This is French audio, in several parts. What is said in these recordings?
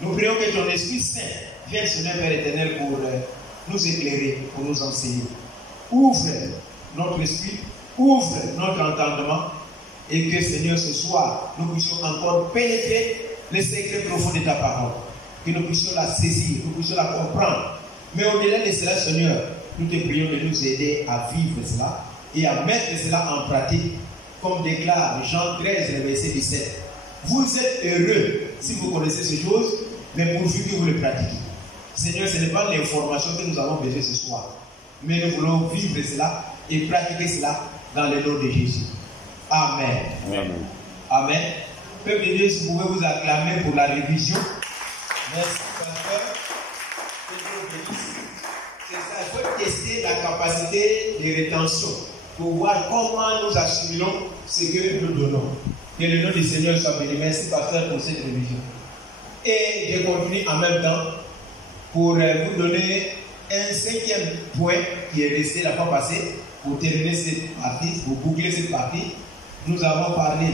Nous prions que ton Esprit Saint vienne, Seigneur Père éternel, pour nous éclairer, pour nous enseigner. Ouvre notre esprit, ouvre notre entendement, et que, Seigneur, ce soir, nous puissions encore pénétrer les secrets profonds de ta parole, que nous puissions la saisir, que nous puissions la comprendre. Mais au-delà de cela, Seigneur, nous te prions de nous aider à vivre cela et à mettre cela en pratique, comme déclare Jean 13, le verset 17. Vous êtes heureux si vous connaissez ces choses, mais pourvu que vous les pratiquez. Seigneur, ce n'est pas l'information que nous avons besoin ce soir, mais nous voulons vivre cela et pratiquer cela dans le nom de Jésus. Amen. Amen. Amen. Peuple de Dieu, si vous pouvez vous acclamer pour la révision. Merci, pasteur. Que Dieu vous bénisse. C'est ça, il faut tester la capacité de rétention pour voir comment nous assimilons ce que nous donnons. Que le nom du Seigneur soit béni. Merci, pasteur, pour cette révision. Et je continue en même temps pour vous donner un 5e point qui est resté la fois passée pour terminer cette partie, pour boucler cette partie. Nous avons parlé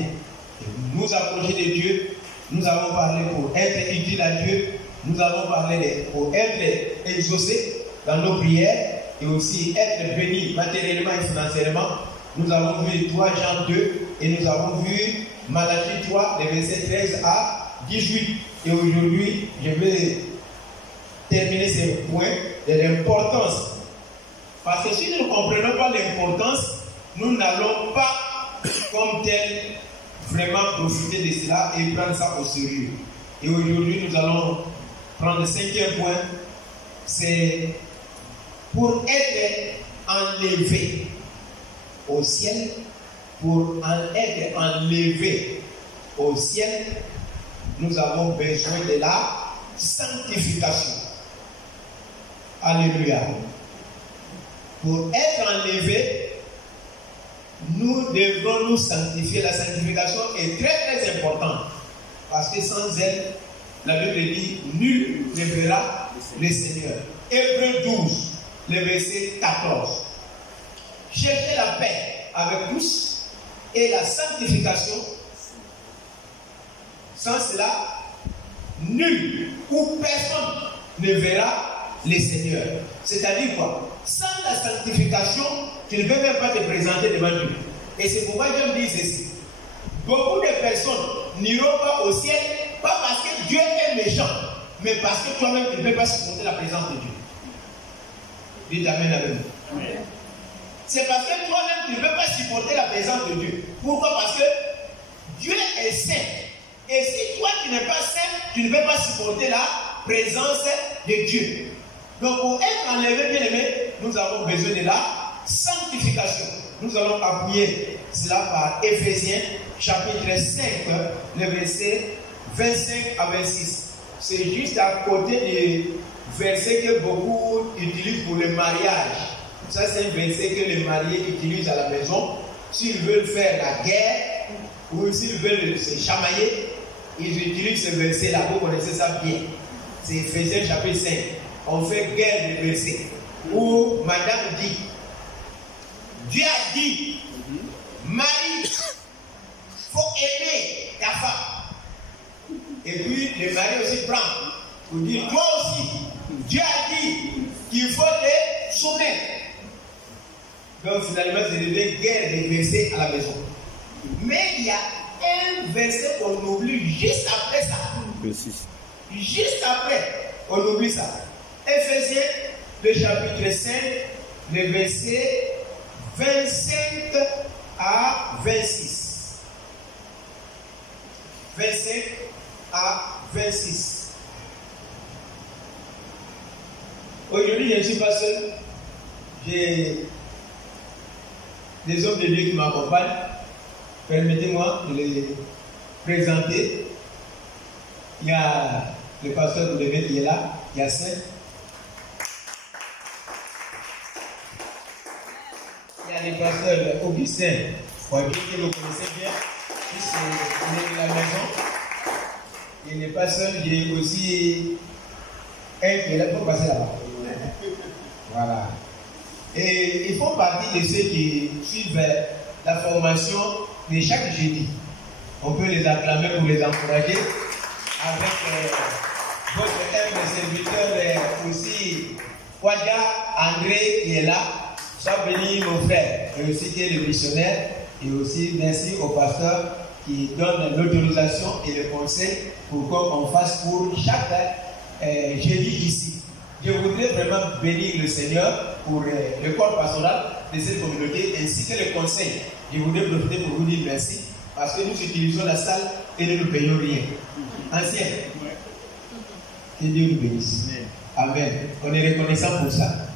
de nous approcher de Dieu, nous avons parlé pour être utile à Dieu, nous avons parlé pour être exaucé dans nos prières et aussi être béni matériellement et financièrement. Nous avons vu 3 Jean 2 et nous avons vu Malachie 3, les versets 13 à 18. Et aujourd'hui, je vais terminer ces points de l'importance. Parce que si nous ne comprenons pas l'importance, nous n'allons pas comme tel vraiment profiter de cela et prendre ça au sérieux. Et aujourd'hui, nous allons prendre le 5e point. C'est pour être enlevé au ciel, pour être enlevé au ciel, nous avons besoin de la sanctification. Alléluia. Pour être enlevé, nous devons nous sanctifier. La sanctification est très très importante. Parce que sans elle, la Bible dit, nul ne verra le Seigneur. Hébreux 12, le verset 14. Cherchez la paix avec tous et la sanctification. Sans cela, nul ou personne ne verra le Seigneur. C'est-à-dire quoi? Sans la sanctification, tu ne peux même pas te présenter devant Dieu. Et c'est pourquoi Dieu dit ceci. Beaucoup de personnes n'iront pas au ciel, pas parce que Dieu est méchant, mais parce que toi-même tu ne peux pas supporter la présence de Dieu. Dites Amen avec nous. C'est parce que toi-même tu ne peux pas supporter la présence de Dieu. Pourquoi? Parce que Dieu est saint. Et si toi tu n'es pas saint, tu ne peux pas supporter la présence de Dieu. Donc pour être enlevé, bien aimé, nous avons besoin de la sanctification. Nous allons appuyer cela par Éphésiens chapitre 5, le verset 25 à 26. C'est juste à côté du verset que beaucoup utilisent pour le mariage. Ça c'est un verset que les mariés utilisent à la maison. S'ils veulent faire la guerre ou s'ils veulent se chamailler, ils utilisent ce verset-là. Vous connaissez ça bien. C'est Éphésiens chapitre 5. On fait guerre de verset. Où madame dit, Dieu a dit, Marie, il faut aimer ta femme. Et puis le mari aussi prend pour dire, toi aussi, Dieu a dit qu'il faut te soumettre. Donc finalement, c'est une guerre de versets à la maison. Mais il y a un verset qu'on oublie juste après ça. Juste après, on oublie ça. Éphésiens, le chapitre 5, le verset 25 à 26. 25 à 26. Aujourd'hui, je ne suis pas seul. J'ai des hommes de Dieu qui m'accompagnent. Permettez-moi de les présenter. Il y a le pasteur Boudébé qui est là, Yacine. Il y a le pasteur Augustin, que vous connaissez bien, qui est de la maison. Il n'est pas seul, il y a aussi un qui est là pour passer là-bas. Voilà. Et ils font partie de ceux qui suivent la formation de chaque jeudi. On peut les acclamer pour les encourager avec Wadja André qui est là, soit béni mon frère, et aussi qui est le missionnaire, et aussi merci au pasteur qui donne l'autorisation et le conseil pour qu'on fasse pour chaque jeudi ici. Je voudrais vraiment bénir le Seigneur pour le corps pastoral de cette communauté ainsi que le conseil. Je voudrais profiter pour vous dire merci parce que nous utilisons la salle et nous ne payons rien. Ancien. Que Dieu nous bénisse. Amen. On est reconnaissant pour ça.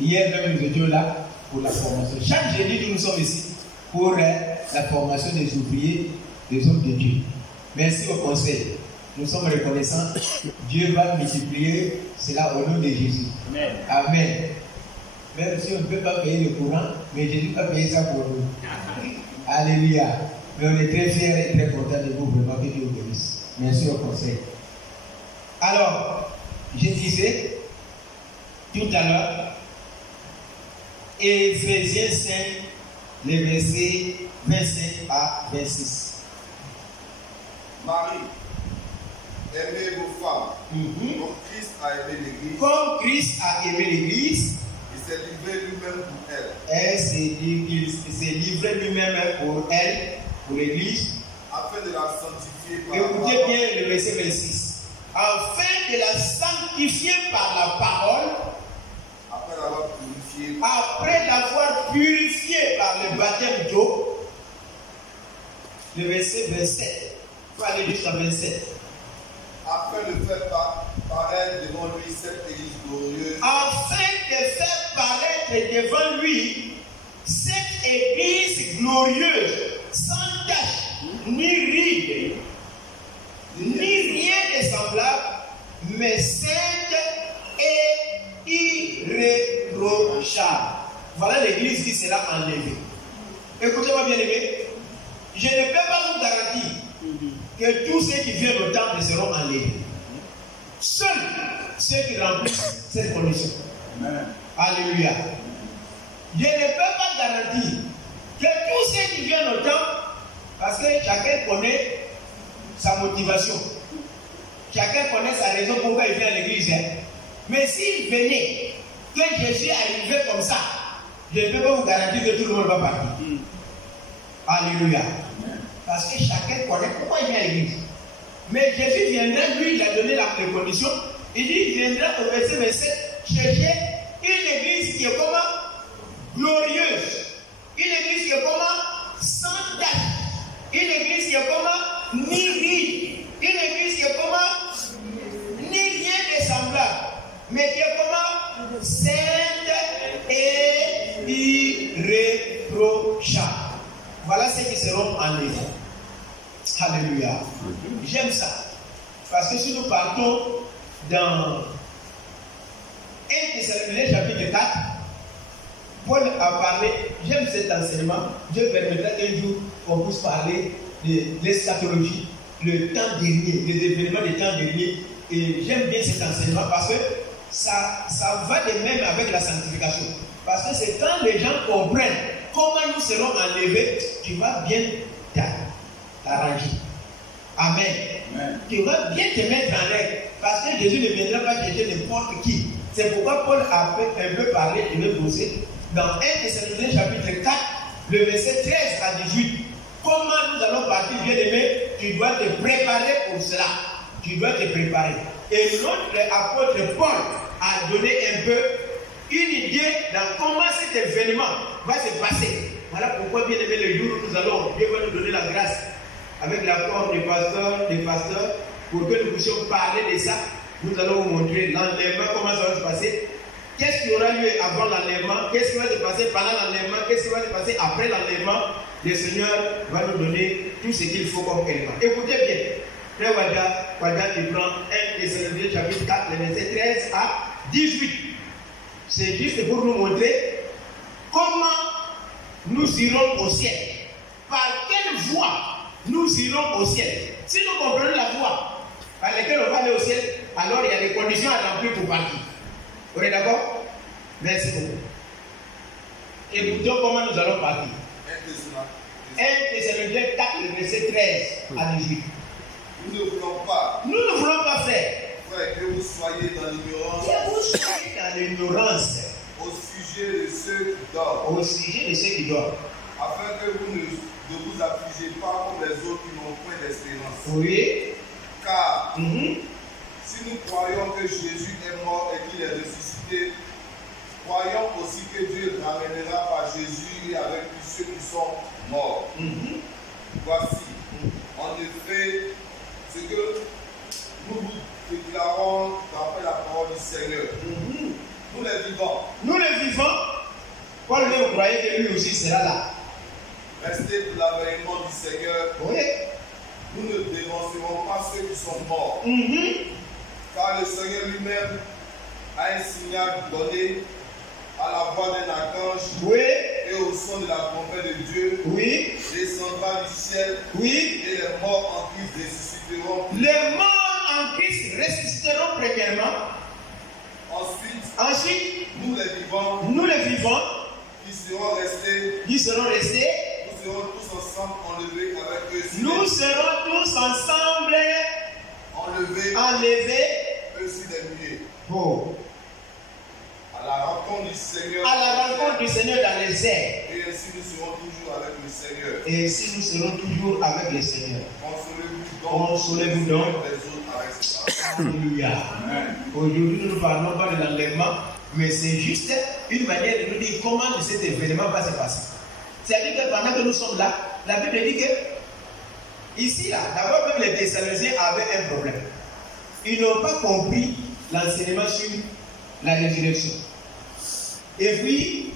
Hier même nous étions là pour la formation. Chaque jeudi nous sommes ici pour la formation des ouvriers, des hommes de Dieu. Merci au conseil. Nous sommes reconnaissants. Dieu va multiplier cela au nom de Jésus. Amen. Amen. Même si on ne peut pas payer le courant, mais Jésus va payer ça pour nous. Alléluia. Mais on est très fiers et très contents de vous, vraiment, que Dieu vous bénisse. Merci au conseil. Alors, je disais tout à l'heure, Éphésiens 5, les versets 25 à 26. Marie, aimez vos femmes, comme Christ a aimé l'Église. Comme Christ a aimé l'Église, il s'est livré lui-même pour elle. Il s'est livré lui-même pour elle, pour l'Église. Afin de la sanctifier par Écoutez la parole. bien le verset 26. Afin de la sanctifier par la parole, après l'avoir purifié par le baptême d'eau. Le verset 27. Il faut aller jusqu'à 27. Afin de faire paraître devant lui cette église glorieuse. Afin de faire paraître devant lui cette église glorieuse, sans tache, ni ride, ni rien de semblable, mais sainte et irréprochable. Voilà l'église qui sera enlevée. Écoutez-moi bien aimé, je ne peux pas vous garantir que tous ceux qui viennent au temple seront enlevés. Seuls ceux qui remplissent cette condition. Amen. Alléluia. Je ne peux pas garantir que tous ceux qui viennent au temple, parce que chacun connaît sa motivation. Chacun connaît sa raison pourquoi il vient à l'église. Mais s'il venait, que Jésus arrivait comme ça, je ne peux pas vous garantir que tout le monde va partir. Alléluia. Parce que chacun connaît pourquoi il vient à l'église. Mais Jésus viendra, lui, il a donné les conditions. Il dit, il viendra au verset 27, chercher une église qui est comment? Glorieuse. Une église qui est comment? Sans tache. Une église qui est comment? Ni ride. Une église qui est comment? Ni rien de semblable. Mais qui est comment? Sainte et irréprochable. Voilà ceux qui seront enlevés. Alléluia. J'aime ça. Parce que si nous partons dans 1 Thessaloniciens chapitre 4, Paul a parlé, j'aime cet enseignement, Dieu permettra qu'un jour on puisse parler de l'eschatologie, le temps dernier, les événements du temps dernier. Et j'aime bien cet enseignement parce que ça va de même avec la sanctification. Parce que c'est quand les gens comprennent comment nous serons enlevés, tu vas bien t'arranger. Amen. Amen. Tu vas bien te mettre en règle. Parce que Jésus ne viendra pas chercher n'importe qui. C'est pourquoi Paul a un peu parlé, je vais poser, dans 1 Thessaloniciens chapitre 4, le verset 13 à 18. Comment nous allons partir, bien aimé? Tu dois te préparer pour cela. Tu dois te préparer. Et notre apôtre Paul a donné un peu une idée dans comment cet événement va se passer. Voilà pourquoi, bien aimé, le jour où nous allons, Dieu va nous donner la grâce avec l'accord des pasteurs, pour que nous puissions parler de ça. Nous allons vous montrer l'enlèvement, comment ça va se passer. Qu'est-ce qui aura lieu avant l'enlèvement? Qu'est-ce qui va se passer pendant l'enlèvement? Qu'est-ce qui va se passer après l'enlèvement? Le Seigneur va nous donner tout ce qu'il faut comme élément. Écoutez bien. Frère Wadja, tu prends 1 Thessaloniciens chapitre 4, les versets 13 à 18. C'est juste pour nous montrer comment nous irons au ciel. Par quelle voie nous irons au ciel? Si nous comprenons la voie par laquelle on va aller au ciel, alors il y a des conditions à remplir pour partir. Vous êtes d'accord? Merci beaucoup. Écoutons comment nous allons partir. 1 Thessaloniciens 4, le verset 13 à 18. Nous ne voulons pas, frère, que vous soyez dans l'ignorance. Que vous soyez dans l'ignorance. Au sujet de ceux qui dorment. Au sujet de ceux qui dorment. Afin que vous ne vous affligez pas comme les autres qui n'ont point d'espérance. Oui. Car si nous croyons que Jésus est mort et qu'il est ressuscité, croyons aussi que Dieu ramènera par Jésus avec tous ceux qui sont morts. Voici, en effet, ce que nous vous déclarons d'après la parole du Seigneur. Nous les vivants. Nous les vivants. Paul-même croyait que lui aussi sera là. Restez pour l'avènement du Seigneur. Oui. Nous ne dénoncerons pas ceux qui sont morts. Car le Seigneur lui-même a un signal donné à la voix d'un archange. Oui. Et au son de la trompette de Dieu. Oui. Descendra du ciel. Oui. Et les morts en Christ ressusciteront. Les morts en Christ ressusciteront premièrement. Ensuite, nous les vivants, qui seront restés, nous serons tous ensemble enlevés avec eux. Nous serons tous ensemble enlevés eux sur des nuées. Oh. À la rencontre du Seigneur. À la rencontre du Seigneur dans les airs. Et ainsi nous serons toujours avec le Seigneur. Et ainsi nous serons toujours avec le Seigneur. Consolez-vous donc les autres avec ça. Alléluia. Aujourd'hui, nous ne parlons pas de l'enlèvement, mais c'est juste une manière de nous dire comment cet événement va se passer. C'est-à-dire que pendant que nous sommes là, la Bible dit que ici, là, d'abord même les Thessaloniciens avaient un problème. Ils n'ont pas compris l'enseignement sur la résurrection. Et puis,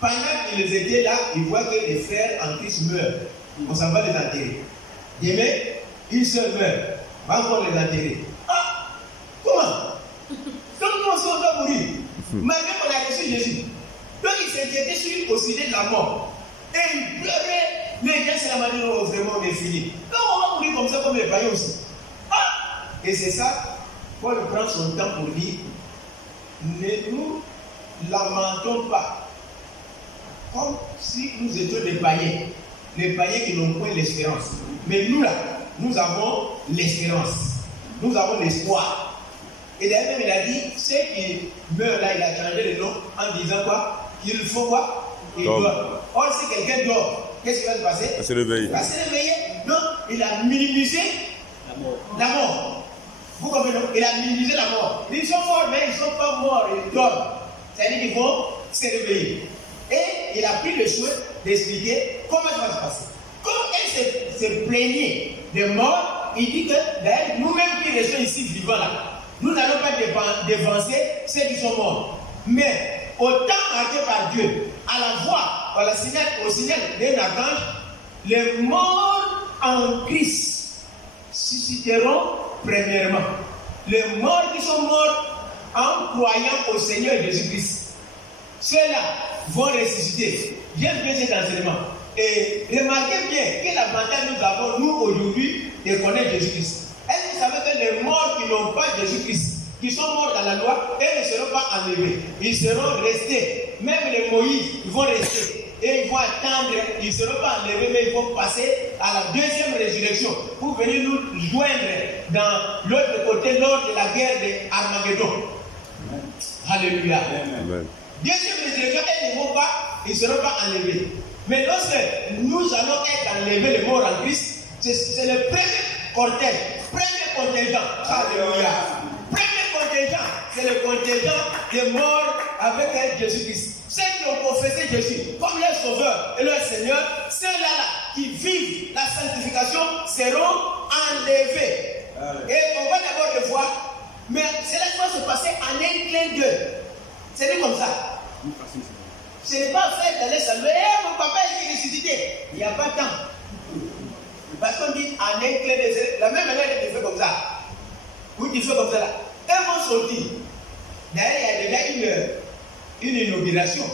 pendant qu'ils étaient là, ils voient que les frères en Christ meurent. On s'en va les enterrer. Demain, une seule meurt. On va encore les enterrer. Ah! Comment? Donc nous aussi on doit mourir. Malgré qu'on a reçu Jésus. Donc ils s'inquiétaient au sujet de la mort. Et ils pleuraient. Mais quand c'est la manière dont vraiment on est fini. Donc on va mourir comme ça comme les païens aussi. Ah! Et c'est ça, Paul prend son temps pour dire, ne nous lamentons pas. Comme si nous étions des païens. Les païens qui n'ont point l'espérance. Mais nous là, nous avons l'espérance. Nous avons l'espoir. Et d'ailleurs même il a dit, ceux qui meurent là, il a changé le nom en disant quoi? Qu'il faut quoi? Ils doivent. Or si quelqu'un dort, qu'est-ce qui va se passer? Il va se réveiller. Il va se réveiller. Donc il a minimisé la mort. Vous comprenez? Il a minimisé la mort. Ils sont morts, mais ils ne sont pas morts, ils dorment. C'est-à-dire qu'ils vont se réveiller. Et il a pris le soin d'expliquer comment ça va se passer. Comme elle se plaignait de mort, il dit que d'ailleurs, nous-mêmes qui restons ici vivants là, nous n'allons pas dévancer ceux qui sont morts. Mais au temps marqué par Dieu, à la voix, au signal d'un archange, les morts en Christ susciteront premièrement. Les morts qui sont morts en croyant au Seigneur Jésus-Christ. Ceux-là vont ressusciter. J'aime bien cet enseignement. Et remarquez bien quel avantage nous avons, nous, aujourd'hui, de connaître Jésus-Christ. Est-ce que vous savez que les morts qui n'ont pas Jésus-Christ, qui sont morts dans la loi, eux ne seront pas enlevés. Ils seront restés. Même les Moïse, ils vont rester. Et ils vont attendre, ils ne seront pas enlevés, mais ils vont passer à la deuxième résurrection pour venir nous joindre dans l'autre côté lors de la guerre d'Armageddon. Alléluia. Amen. Deuxième résurrection, ils ne seront pas enlevés. Mais lorsque nous allons être enlevés, les morts en Christ, c'est le premier cortège, premier contingent. Alléluia. Premier contingent, c'est le contingent des morts avec Jésus-Christ. Ceux qui ont confessé Jésus comme leur sauveur et leur Seigneur, ceux-là qui vivent la sanctification seront enlevés. Et on va d'abord le voir, mais cela va se passer en un clin d'œil. C'est comme ça. Ce n'est pas fait d'aller saluer, mon papa est ressuscité. Il n'y a pas de temps. Parce qu'on dit en un clin d'œil, la même manière que tu fais comme ça. Ou tu fais comme ça là. Eux vont sortir. D'ailleurs, il y a déjà une inauguration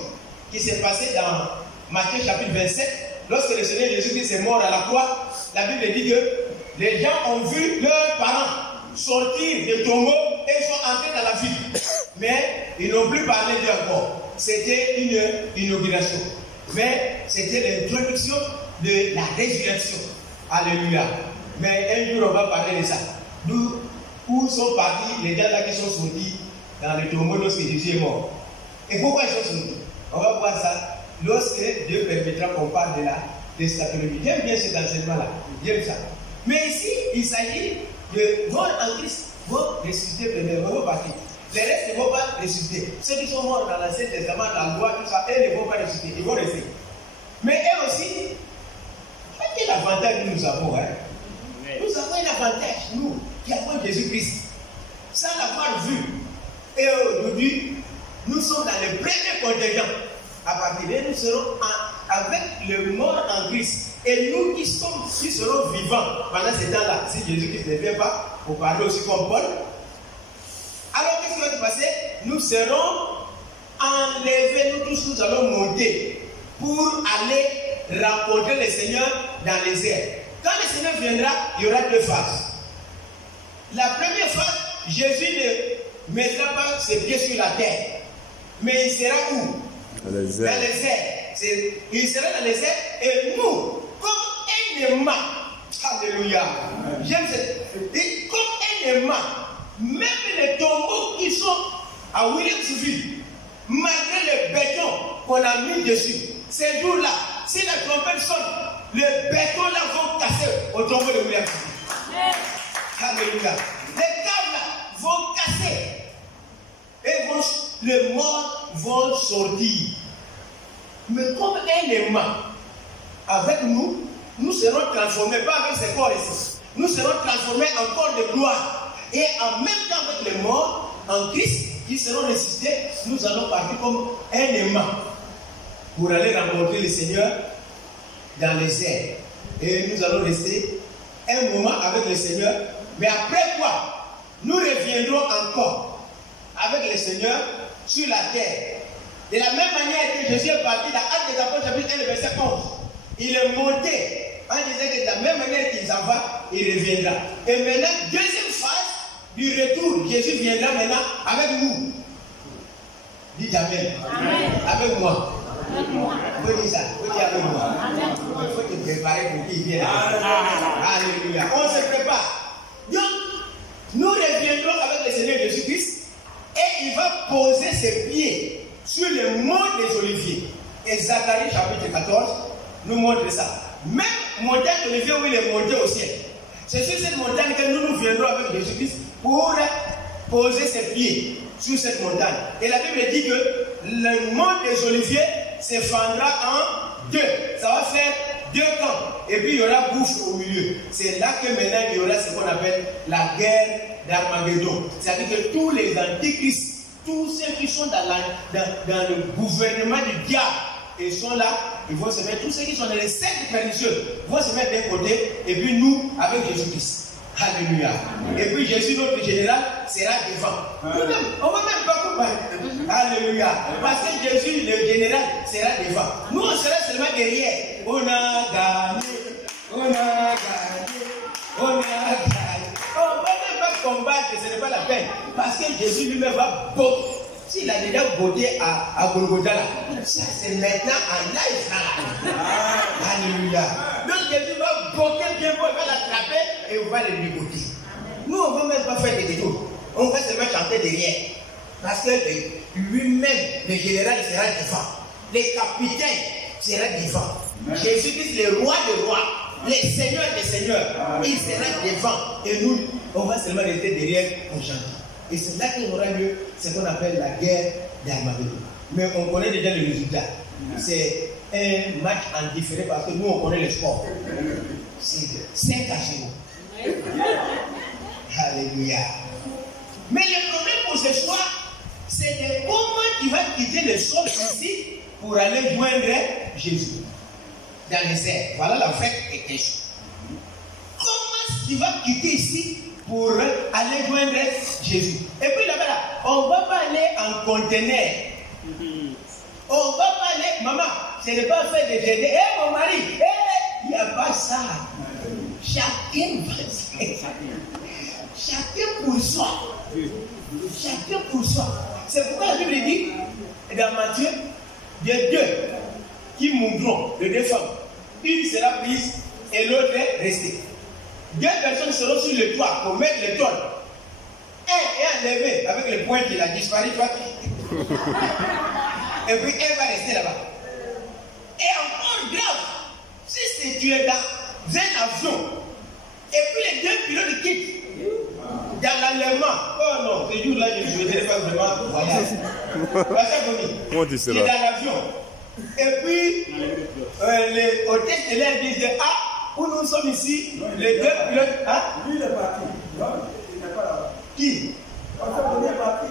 qui s'est passée dans Matthieu chapitre 27. Lorsque le Seigneur Jésus-Christ est mort à la croix, la Bible dit que les gens ont vu leurs parents sortir des tombeaux et sont entrés dans la ville. Mais ils n'ont plus parlé d'eux encore. C'était une inauguration. Mais c'était l'introduction de la résurrection. Alléluia. Mais un jour, on va parler de ça. D'où sont partis les gens là qui sont sortis dans le tombeau lorsque Jésus est mort. Et pourquoi ils sont sortis? On va voir ça lorsque Dieu permettra qu'on parle de la d'eschatologie. J'aime bien cet enseignement-là. J'aime ça. Mais ici, il s'agit de morts en Christ vont ressusciter premièrement, vont partir. Les restes ne vont pas ressusciter. Ceux qui sont morts dans l'Ancien Testament, dans la loi, tout ça, eux ne vont pas ressusciter. Ils vont rester. Mais eux aussi, quel avantage nous avons, hein? Nous avons un avantage, nous, qui avons Jésus-Christ, sans l'avoir vu. Et aujourd'hui, nous sommes dans le premier contingent. À partir de là, nous serons avec le mort en Christ. Et nous qui serons vivants pendant ce temps-là, si Jésus-Christ ne vient pas, pour parler aussi comme Paul. Alors qu'est-ce qui va se passer? Nous serons enlevés, nous tous, nous allons monter pour aller rencontrer le Seigneur dans les airs. Quand le Seigneur viendra, il y aura deux phases. La première phase, Jésus ne mettra pas ses pieds sur la terre. Mais il sera où? Dans les airs. Il sera dans les airs et nous, comme un aimant, alléluia. J'aime cette. Comme un aimant, même les tombeaux qui sont à Williamsville, malgré le béton qu'on a mis dessus, ces jours-là, si la trompette sonne, le béton là vont casser au tombeau de Williamsville. Alléluia. Les câbles là vont casser. Et les morts vont sortir. Mais comme un aimant, avec nous, nous serons transformés, pas avec ces corps ici. Nous serons transformés en corps de gloire. Et en même temps avec les morts en Christ qui seront ressuscités, nous allons partir comme un aimant pour aller rencontrer le Seigneur dans les airs. Et nous allons rester un moment avec le Seigneur. Mais après quoi? Nous reviendrons encore avec le Seigneur sur la terre. De la même manière que Jésus est parti dans Actes des Apôtres, chapitre 1, verset 11. Il est monté en disant que de la même manière qu'il s'en va, il reviendra. Et maintenant, deuxième phase du retour, Jésus viendra maintenant avec nous. Dites Amen. Amen. Avec moi. Vous dites ça. Vous dites avec moi. Il faut te préparer pour qu'il vienne. Alléluia. On se prépare. Donc, nous reviendrons avec le Seigneur Jésus-Christ et il va poser ses pieds sur le mont des Oliviers. Et Zacharie chapitre 14 nous montre ça. Même montagne d'Olivier où il est monté au ciel. C'est sur cette montagne que nous viendrons avec Jésus-Christ pour poser ses pieds sur cette montagne. Et la Bible dit que le mont des Oliviers se fendra en deux. Ça va faire deux camps. Et puis il y aura bouche au milieu. C'est là que maintenant il y aura ce qu'on appelle la guerre d'Armageddon. C'est-à-dire que tous les antichrists, tous ceux qui sont dans le gouvernement du diable, ils sont là, ils vont se mettre, tous ceux qui sont dans les sectes pernicieuses vont se mettre d'un côté, et puis nous avec Jésus-Christ. Alléluia. Et puis Jésus, notre général, sera devant. Nous-mêmes, on ne va même pas combattre. Alléluia. Parce que Jésus, le général, sera devant. Nous, on sera seulement derrière. On a gagné. On a gagné. On a gagné. On ne va même pas combattre, ce n'est pas la peine. Parce que Jésus lui-même va botter. S'il a déjà botté à Golgotha, ça c'est maintenant en live. Alléluia. Donc Jésus va botter bien fort, il va l'attraper et on va le dégoûter. Nous, on ne va même pas faire des détours. On va seulement chanter derrière. Parce que lui-même, le général, sera devant. Le capitaine sera devant. Jésus-Christ, le roi des rois, le seigneur des seigneurs, il sera devant. Et nous, on va seulement rester derrière pour chanter. Et c'est là qu'il aura lieu ce qu'on appelle la guerre d'Armageddon. Mais on connaît déjà le résultat. C'est un match en différé parce que nous, on connaît le sport. C'est 5-0. Alléluia. Mais le problème pour ce soir, c'est de comment il va quitter le sol ici pour aller joindre Jésus dans les airs. Voilà la vraie question. Comment il va quitter ici pour aller joindre Jésus? Et puis là-bas, on ne va pas aller en conteneur. On ne va pas aller, maman, ce n'est pas fait de gêner. Hé mon mari, il n'y a pas ça. Chacun va se chacun pour soi. Chacun pour soi. C'est pourquoi la Bible dit, dans Matthieu, il y a deux qui mourront, les deux femmes. Une sera prise et l'autre est restée. Deux personnes seront sur le toit pour mettre les tonnes. Un est enlevé avec le point qu'il a disparu, toi. Et puis un va rester là-bas. Et encore grave, si tu es dans un avion, et puis les deux pilotes quittent dans l'enlèvement. Oh non, ce jour-là, je ne souhaiterais pas vraiment voyage. Comment tu sais là? Il est dans l'avion. Et puis, les hôtesses de l'air disent, ah, où nous sommes ici, les deux pilotes. Hein? Lui, il est parti. Non, il n'est pas là. Qui? On est parti.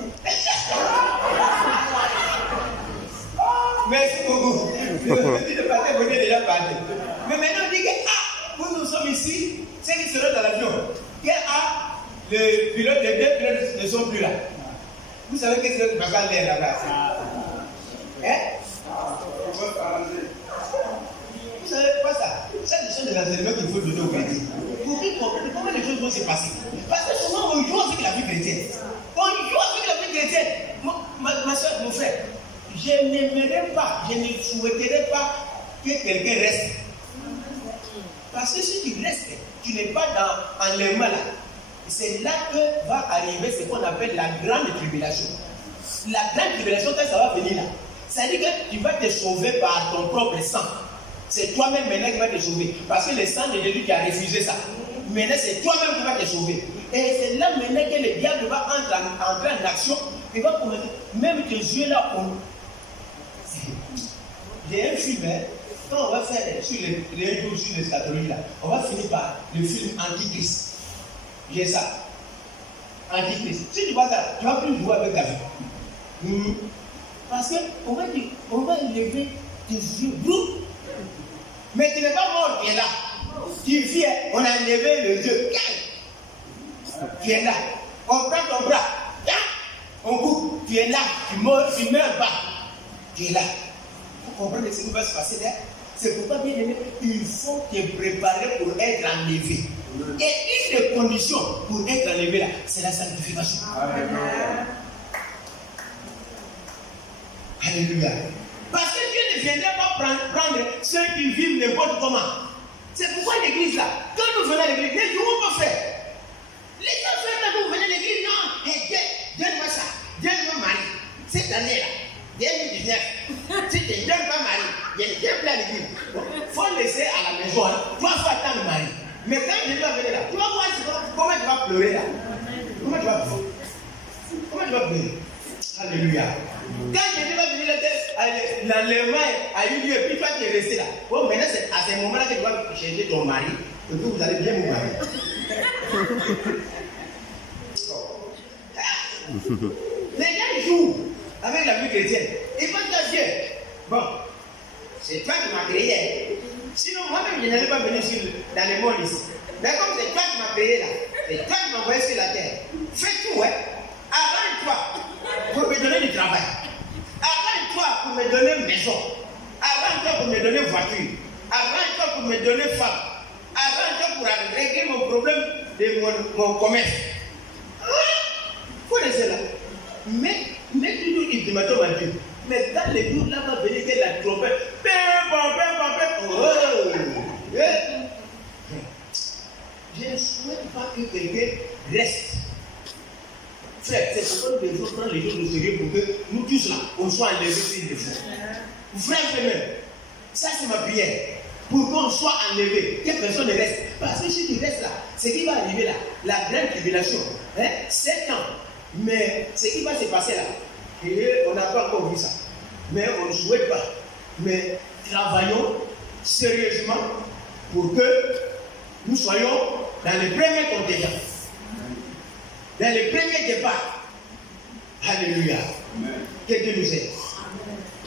Merci beaucoup. Le petit de parti, vous êtes déjà parti. Mais maintenant, on dit que, ah, où nous sommes ici, ceux qui seront dans l'avion. Les pilotes, les deux pilotes ne sont plus là. Vous savez qu'est-ce que c'est l'air là-bas? Hein? Vous savez pas ça? Ça, ce sont des enseignements qu'il faut donner aux chrétiens. Pour qu'ils comprennent comment les choses vont se passer. Parce que souvent, on joue avec la vie chrétienne. On joue avec la vie chrétienne. Ma soeur, mon frère, je n'aimerais pas, je ne souhaiterais pas que quelqu'un reste. Parce que si tu restes, tu n'es pas dans l'enlèvement là. C'est là que va arriver ce qu'on appelle la grande tribulation. La grande tribulation, quand ça va venir là, ça dit que tu vas te sauver par ton propre sang. C'est toi-même maintenant qui vas te sauver. Parce que le sang de Jésus qui a refusé ça. Maintenant, c'est toi-même qui vas te sauver. Et c'est là maintenant que le diable va entrer en action. Il va commencer. Même tes yeux là, j'ai un film, hein, quand on va faire sur les jours sur l'eschatologie là, on va finir par le film Antichrist. J'ai ça. Antichrist. Si tu vois ça, tu ne vas plus jouer avec ta vie. Parce qu'on va dire, on va lever tes yeux. Mais tu n'es pas mort, tu es là. Tu viens, on a levé le yeux. Tu es là. On prend ton bras. On coupe. Tu es là. Tu meurs pas. Tu es là. Vous comprenez ce qui va se passer là? C'est pourquoi, bien aimé, il faut te préparer pour être enlevé. Et une des conditions pour être enlevé là, c'est la sanctification. Alléluia. Alléluia. Parce que Dieu ne viendrait pas prendre ceux qui vivent n'importe comment. C'est pourquoi l'église là, quand nous venons à l'église, les gens vont pas faire. Les gens font là, vous venez à l'église, non, hey, donne-moi ça, donne-moi mari. Cette année là, 2019, si tu ne donnes pas mari, il y a des plein d'église. Il faut laisser à la maison, tu vas faire attendre mari. Mais quand Jésus va venir là, tu vas voir comment tu vas pleurer là. Comment tu vas pleurer? Comment tu vas pleurer? Alléluia. Quand Jésus va venir là, l'enlèvement a eu lieu, et puis toi tu es resté là. Bon, maintenant c'est à ce moment-là que tu vas chercher ton mari, et puis vous allez bien vous marier. Les gens jouent avec la vie chrétienne. Ils pensent à Dieu. Bon, c'est toi qui m'as créé. Sinon, moi-même, je n'allais pas venir dans le monde ici. Mais comme c'est toi qui m'as créé là, c'est toi qui m'as envoyé sur la terre. Fais tout, hein. Arrange-toi pour me donner du travail. Arrange-toi pour me donner une maison. Arrange-toi pour me donner une voiture. Arrange-toi pour me donner une femme. Arrange-toi pour régler mon problème de mon commerce. Faut laisser là. Mais toujours ultimatum à Dieu. Mais dans les jours là va venir que la trompette. Je ne souhaite pas que quelqu'un reste. Frère, c'est pourquoi nous devons prendre les jours de sérieux pour que nous tous là, on soit enlevés s'il le faut. Frère, frère, ça c'est ma prière. Pour qu'on soit enlevé, que personne ne reste. Parce que si tu restes là, ce qui va arriver là, la grande tribulation, 7 ans. Mais ce qui va se passer là, et on n'a pas encore vu ça. Mais on ne souhaite pas. Mais travaillons sérieusement pour que nous soyons dans les premiers contingents. Dans les premiers départs. Alléluia. Que Dieu nous aide.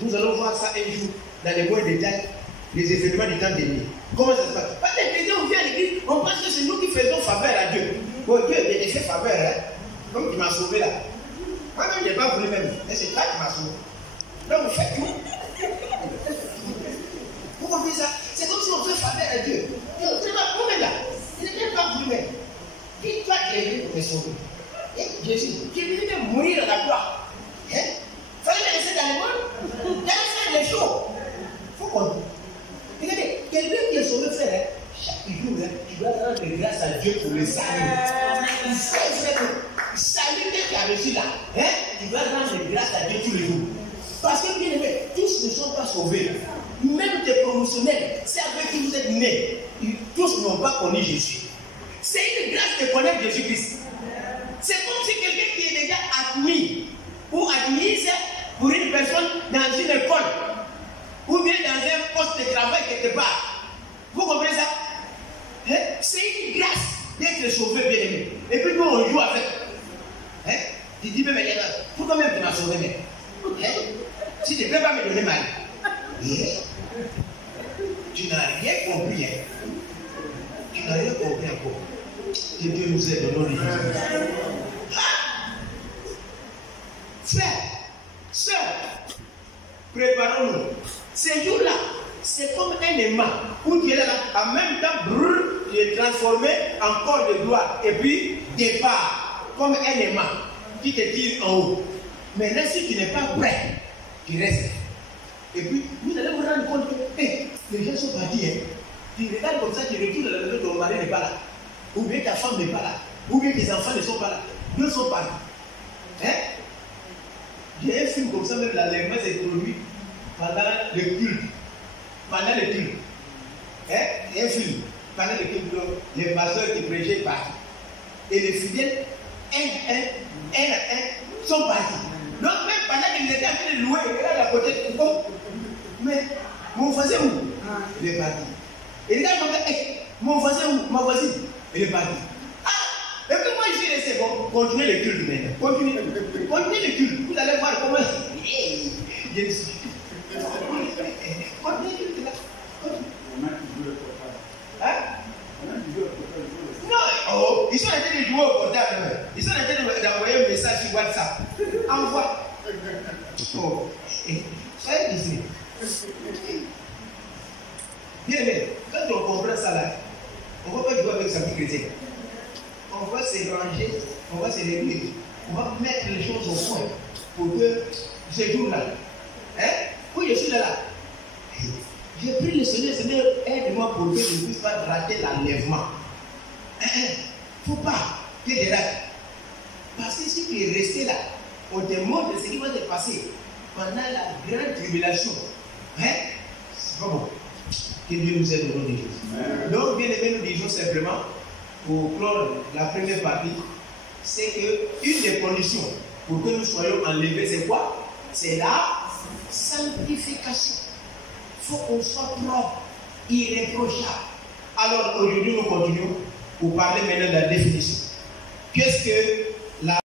Nous allons voir ça un jour dans les mois détails, les événements du temps dernier. Comment ça se passe? Parce que les chrétiens, on vient à l'église, on pense que c'est nous qui faisons faveur à Dieu. Bon, Dieu, il a fait faveur, hein? Comme tu m'as sauvé là. Moi-même, je n'ai pas voulu même. Mais c'est toi qui m'as sauvé. Donc, vous faites tout. Vous comprenez ça? C'est comme si on fait faveur à Dieu. Dieu, tu n'es pas vous-même là. Il n'est pas voulu même. Qui toi qui es venu pour me sauver? Jésus, qui est venu de mourir à la croix. Il fallait me laisser dans le monde. Il allait faire les choses. Il faut qu'on. Regardez, quelqu'un qui est sauvé, frère, chaque jour, tu dois rendre grâce à Dieu pour le salut. Il faut faire le salut tu vas rendre grâce à Dieu tous les jours. Parce que bien aimé, tous ne sont pas sauvés. Même tes promotionnels, c'est avec qui vous êtes nés. Tous n'ont pas connu Jésus. C'est une grâce de connaître Jésus-Christ. C'est comme si quelqu'un qui est déjà admis ou admise pour une personne dans une école ou bien dans un poste de travail quelque part. Vous comprenez ça? Hein? C'est une grâce d'être sauvé, bien aimé. Et puis nous on joue avec. Hein? Tu dis, mais pourquoi même tu m'as sauvé? Hein? Si tu ne peux pas me donner mal, tu n'as rien compris. Hein? Tu n'as rien compris encore. Que Dieu nous aide au nom de Jésus. Frère, soeur, préparons-nous. Ces jours-là, c'est comme un aimant où tu es là, en même temps, brrr, tu es transformé en corps de gloire. Et puis, départ, comme un aimant qui te tire en haut. Maintenant, si tu n'es pas prêt, tu restes. Et puis, vous allez vous rendre compte que les gens sont partis. Hein. Tu regardes comme ça, tu retournes à la maison, ton mari n'est pas là. Ou bien ta femme n'est pas là. Ou bien tes enfants ne sont pas là. Deux sont partis. Hein? Il y a un film comme ça, même la lèvre s'est produit pendant le culte. Pendant le culte. Hein? Il y a un film. Pendant le culte, les pasteurs qui prêchaient partent. Et les fidèles, un à un, sont partis. Donc même pendant qu'ils étaient en train de louer, ils regardent à côté. Mais mon voisin où? Il est parti. Et regarde mon voisin où? Ma voisine. Il est parti. Ah! Et puis moi je suis resté. Bon, continuez le culte maintenant. Continuez le culte. Vous allez voir comment. Je suis. Continuez le culte là. Hein? Non, oh, ils sont en train de jouer au portable. Ils sont en train d'envoyer un message sur WhatsApp. Envoie. Oh. Soyez ici. Bien aimé, quand on comprend ça là, on ne va pas jouer avec sa vie chrétienne. On va se ranger, on va se réunir, on va mettre les choses au point pour que ce jour-là, hein, oui, je suis là. J'ai pris le Seigneur, aide-moi pour que je ne puisse pas rater l'enlèvement. Il ne faut pas que je rate. Parce que si tu es resté là, on te montre ce qui va te passer pendant la grande tribulation. Hein? C'est pas bon. Que Dieu nous aide au nom de Jésus. Donc, bien aimé, nous disons simplement, pour clore la première partie, c'est que une des conditions pour que nous soyons enlevés, c'est quoi? C'est la sanctification. Il faut qu'on soit propre, irréprochable. Alors, aujourd'hui, nous continuons pour parler maintenant de la définition. Qu'est-ce que